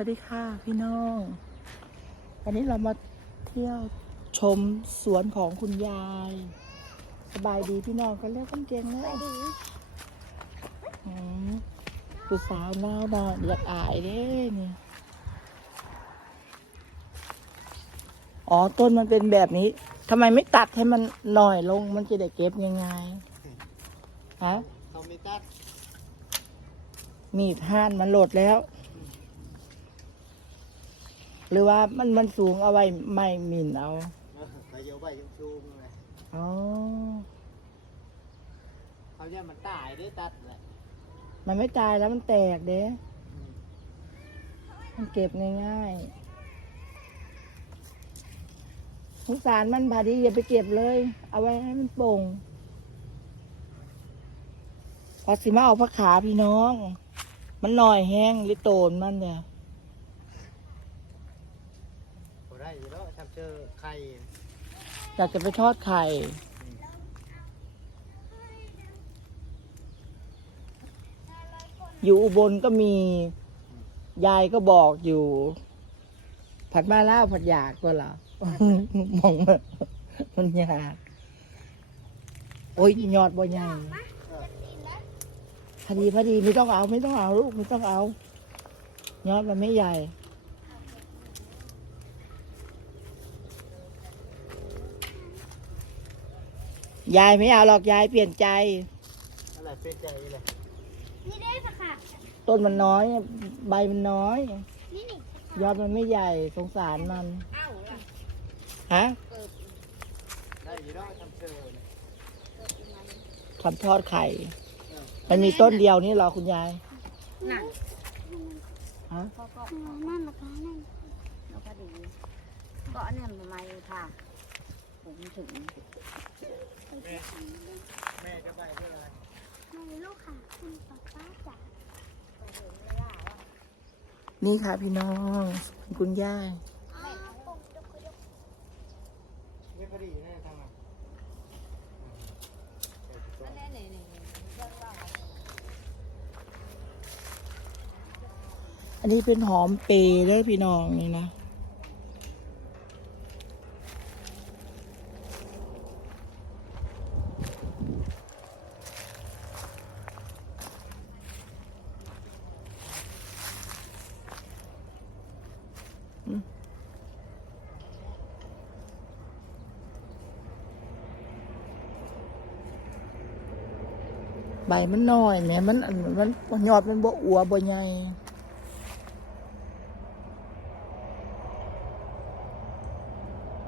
วัสดีค่ะพี่น้อง วันนี้เรามาเที่ยวชมสวนของคุณยาย สบายดีพี่น้องกันเล่นกันเก่งแล้วอืมผู้สาวน้าวดอนอยากอายเด้นี่อ๋อต้นมันเป็นแบบนี้ทำไมไม่ตัดให้มันหน่อยลง มันจะได้เก็บยังไงฮะเขาไม่ตัดมีดห่านมันโหลดแล้ว หรือว่ามันมันสูงเอาไว้ไม่หมินเอาเขาเยอะไปยังชูงเลยอ๋อเขาเนี่ยมันตายด้วยตัดแหละมันไม่ตายแล้วมันแตกเด้มันเก็บง่ายๆสงสารมันพาดีอย่าไปเก็บเลย เอาไว้ให้มันโป่งพอสิมาเอาพระขาพี่น้อง มันหน่อยแห้งลิโตนมันเนี่ย พอ ได้อยู่แล้วทำเจอไข่อยากจะไปทอดไข่ อยู่อุบลก็มี ยายก็บอกอยู่ ผัดมาล่าผัดอยากก็เหรอ มองมันมันยาก โอ้ยยอดบ่ใหญ่พอดีพอดีไม่ต้องเอาไม่ต้องเอาลูกไม่ต้องเอา ยอดมันไม่ใหญ่ ยายไม่เอาหรอกยายเปลี่ยนใจ อะไรเป็นใจเลยนี่ได้สักค่ะ ต้นมันน้อย ใบมันน้อย นี่นี่ยอดมันไม่ใหญ่สงสารมันอ้าวล่ะฮะได้อยู่แล้วทำเจอเลยทำทอดไข่ มันมีต้นเดียวนี่เหรอคุณยายนั่นฮะก็ก็นั่นละค่ะนั่นเราก็ดีก็อันนี้ทำไมค่ะ ผมถึงแม่จะไปเพื่ออะไรไม่ลูกค่ะคุณป้าป้าจ๋านี่ค่ะพี่น้องคุณย่าไม่พอดีแน่ทางนั้นอันนี้เป็นหอมเปรย์ด้พี่น้องนี่นะ ใบมันน้อยแหม่มันมันมันยอดมันบ่อัวบ่ใหญ่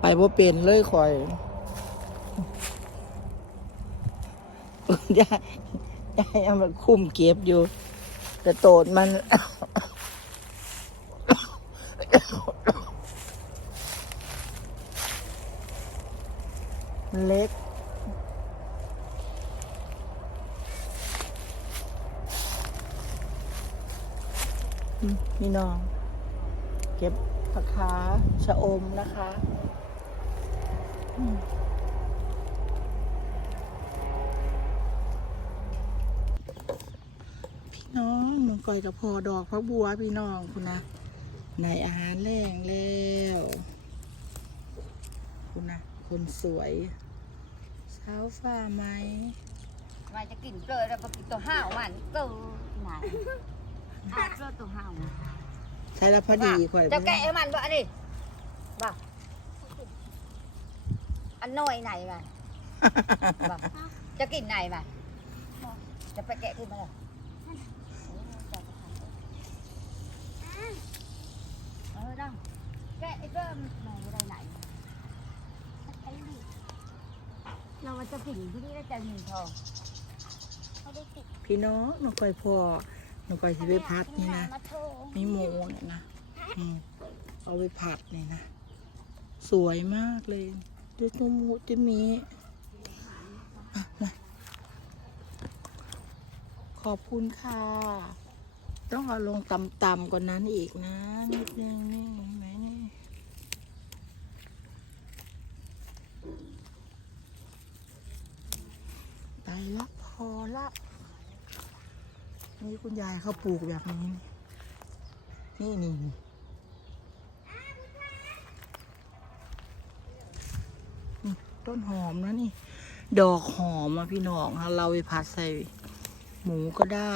ไปบ่เป็นเลยข่อยยายยายเอามาคุ้มเก็บอยู่ แต่โตดมัน เล็ก อืมพี่น้อง เก็บผักขาชะอมนะคะอืมพี่น้องหนูก่อยกับพอดอกพักบัวพี่น้องคุณนะในอาหารแรงแล้วคุณนะคนสวยเช้าฟ้าไหมว่าจะกินเกลือแล้วก็กินตัวห้าวมันเกลือไหน เอาเกลือตัวห้าวใช้แล้วพอดีข่อยจะแกะให้มันบ่อันนี้บ่อันน้อยไหนบ่บ่จะกินไหนบ่จะไปแกะขึ้นมาเลยเออดังแกะไอ้เกลือมันไม่ได้ไหนเราจะกินที่นี่แล้วจะมีทองเขาได้ติดพี่น้องหนูก่อยพอห นูก่อยที่ไปพัดนี่นะมาโทรมีหมูเนี่ยนะอืมเอาไปผัดนี่นะ สวยมากเลยดูตัวหมูจะมีอะนะขอบคุณค่ะ ต้องเอาลงต่ำๆกว่านั้นอีกนะนิดนึงนี่เห็นไหมนี่ไปละพอละ นี่ คุณยายเขาปลูกแบบนี้ นี่นี่นี่นต้นหอมนะนี่ ดอกหอมอะพี่น้องฮะเราไปผัดใส่หมูก็ได้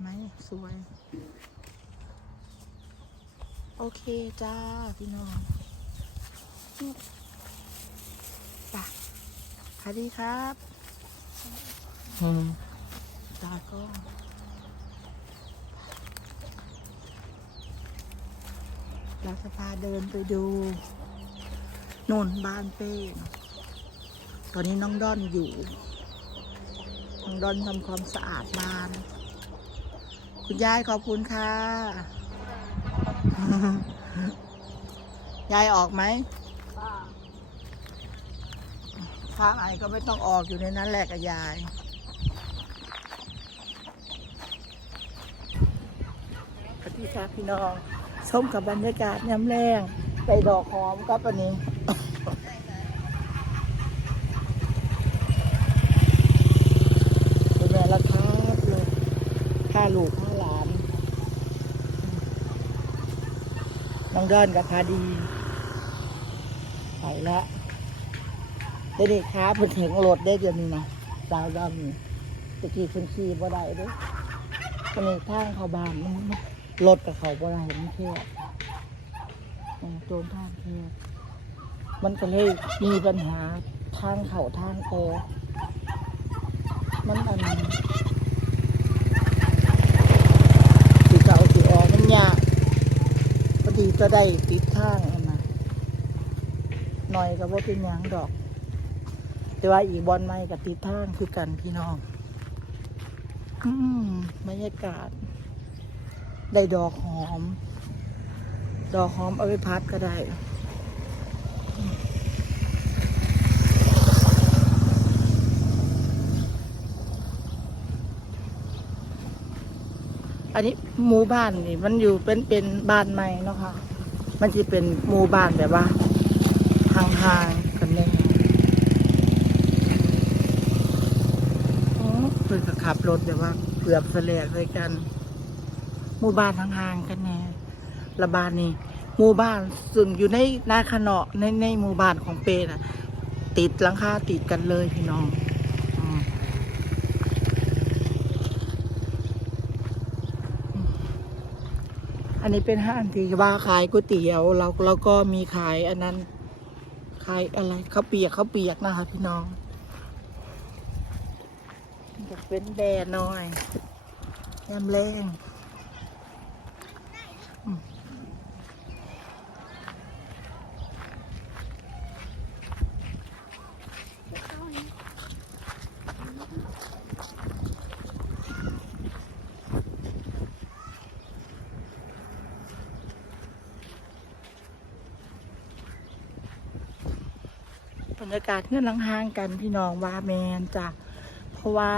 ไหมสวย โอเคจ้า พี่น้อง ไปสวัสดีครับอืมตาก็เราจะพาเดินไปดูโน่นบ้านเป้งตอนนี้น้องดอนอยู่ น้องดอนทำความสะอาดบ้าน คุณยายขอบคุณค่ะ ยายออกไหม ป้าฟ้าไอก็ไม่ต้องออกอยู่ในนั้นแหละกับยายสวัสดีค่ะพี่น้องชมกับบรรยากาศย้ำแรงไปดอกหอมกับอันนี้เป็นไงล่ะครับเลยค่าลูกค่าหลานน้องเดอนกับพาดี ไปละ เดี๋ยวนี้ค้าเพิ่นถึงรถได้เดี๋ยวนี้นะสาวดำนี่ตะกี้เพิ่นขี่บ่ได้เด้ตอนนี้ทางเข้าบ้านมันมันรถกับเขาบ่ได้มันแคบโจนทางแคบมันก็เลยมีปัญหาทางเขาทางออมันอันสิเก่าสิออกมันยากพอดีจะได้ติดทางอันนะหน่อยก็บ่าเป็นยังดอก แต่ว่าอีกบอลไม่กับติดทางคือกันพี่น้อง อืมบรรยากาศ ได้ดอกหอม ดอกหอมเอาไปพัดก็ได้อันนี้หมู่บ้านนี่ มันอยู่เป็นเป็นบ้านใหม่เนาะค่ะ มันจะเป็นหมู่บ้านแบบว่าห่างๆกันเนี่ย อ๋อเพื่อนก็ ขับรถแบบว่าเกือบแสลกเลยกัน หมู่บ้านห่างๆกันแน่ระบานนี่หมู่บ้านซึ่งอยู่ในนาคเนาะในในหมู่บ้านของเปน่ะ ติดหลังคาติดกันเลยพี่น้องอันนี้เป็นห้างที่ว่าขายก๋วยเตี๋ยวเราเราก็มีขายอันนั้น ขายอะไรข้าวเปียกข้าวเปียกนะคะพี่น้อง จะเป็นแดดหน่อยยามแรงบรรยากาศเงื่อนหลังห่างกันพี่น้องว่าแมนจ้ะ เพราะว่า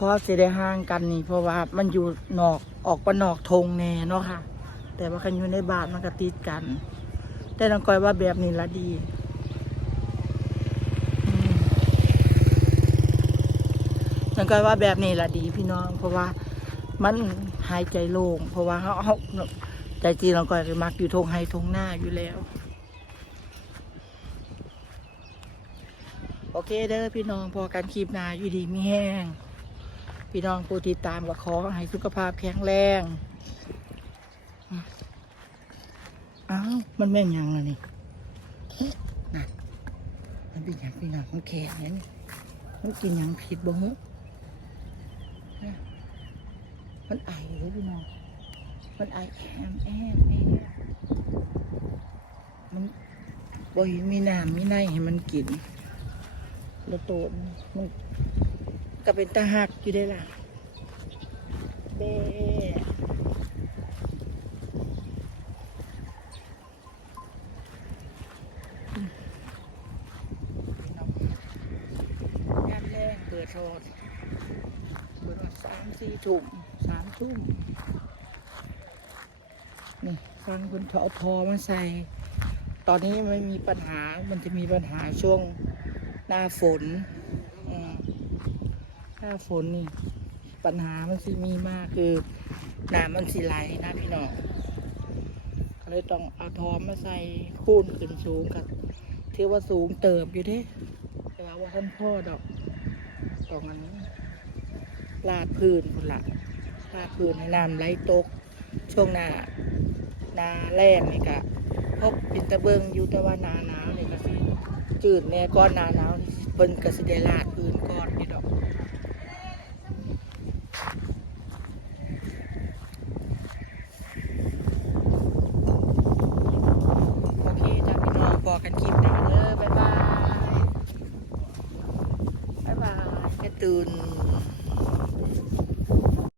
ก็สิได้ห่างกันนี่ เพราะว่ามันอยู่นอกออกไปนอกทงแน่เนาะค่ะ แต่ว่าคันอยู่ในบ้านมันก็ติดกัน แต่น้องก้อยว่าแบบนี้ละดีน้องก้อยว่าแบบนี้ละดีพี่น้อง เพราะว่ามันหายใจโล่งเพราะว่าเขาเขาใจจริงน้องก้อยมักอยู่ทงไฮทงหน้าอยู่แล้ว โอเคเด้อพี่น้องพอกันคลิปนาอยู่ดีมีแห้ง พี่น้องผู้ติดตามก็ขอให้สุขภาพแข็งแรงอ้าวมันแม่นยังล่ะนี่นั่นมันเป็นหยังพี่น้องมันแข็งนี่ยนี่มันกินยังผิดบ่ฮะมันไอเลยพี่น้อง มันไอแอมแอมแอมมันบ่เห็นมีน้ำมีในให้มันกิน แล้วโตนมันก็เป็นตาหักอยู่ได้ล่ะเบ้งาแรงเปิดโทษเปิดสามสี่ทุ่มสามทุ่มนี่ฟังคนเขาเอาทอมาใส่ ตอนนี้ไม่มีปัญหา มันจะมีปัญหาช่วง หน้าฝนอืมถ้าฝนนี่ ปัญหามันสิมีมากคือน้ำมันสิไหลนะพี่น้องก็เลยต้องเอาทอมมาใส่คูนขึ้นสูงกับถือว่าสูงเติบอยู่เด้แต่ว่าท่านพ่อดอกตรงนั้นลาดพื้นคนละลาดพื้นให้น้ำไหลตก ช่วงหน้านาแรงนี่กะพบป็นตะเบิงอยู่แต่ว่านาหนาวนี่ก็สิจืดแน่ก้อนนาหนาว เพิ่นก็สิได้ลาด